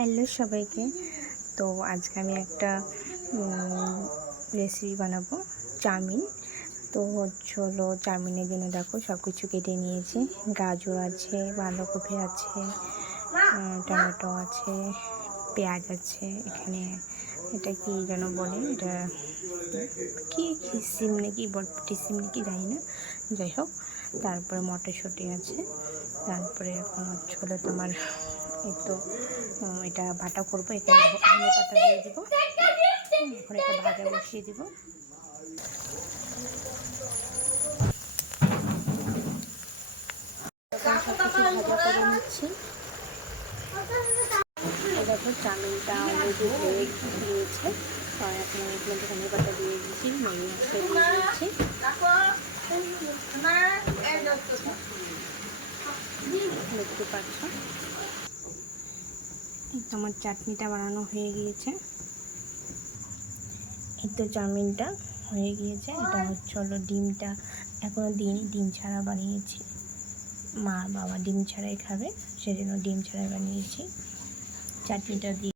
Hello সবাইকে। তো আজকে আমি একটা রেসিপি বানাবো, চাউমিন। তো হলো চাউমিনের জন্য দেখো সব কিছু কেটে নিয়েছি। গাজর আছে, বাঁধাকপি আছে, টমেটো আছে, পেঁয়াজ আছে। এখানে এটা কি যেন বলে, এটা কি সিম নাকি বটবটি সিম নাকি জানি না, যাই হোক। তারপরে মটরশুঁটি আছে। তারপরে এখন হলো তোমার এই তো এটা বাটা করবো। এখানে ধনে পাতা দিয়ে দেবো। এখন এটা ভাজা বসিয়ে দেবো। সব কিছু ভাজা করে নিচ্ছি। দেখো চাউমিনটা অলরেডি হয়ে গিয়েছে। আর এখন আমি এখানে ধনে পাতা দিয়ে দিয়েছি, ম্যাগি মশলা দিয়ে দিয়েছি। দেখতে পাচ্ছ এই তো আমার চাটনিটা বানানো হয়ে গিয়েছে। এই তো চাউমিনটা হয়ে গিয়েছে। এটা হলো ডিমটা এখনও দিইনি, ডিম ছাড়া বানিয়েছি। মা বাবা ডিম ছাড়াই খাবে, সেজন্য ডিম ছাড়া বানিয়েছি। চাটনিটা দিয়ে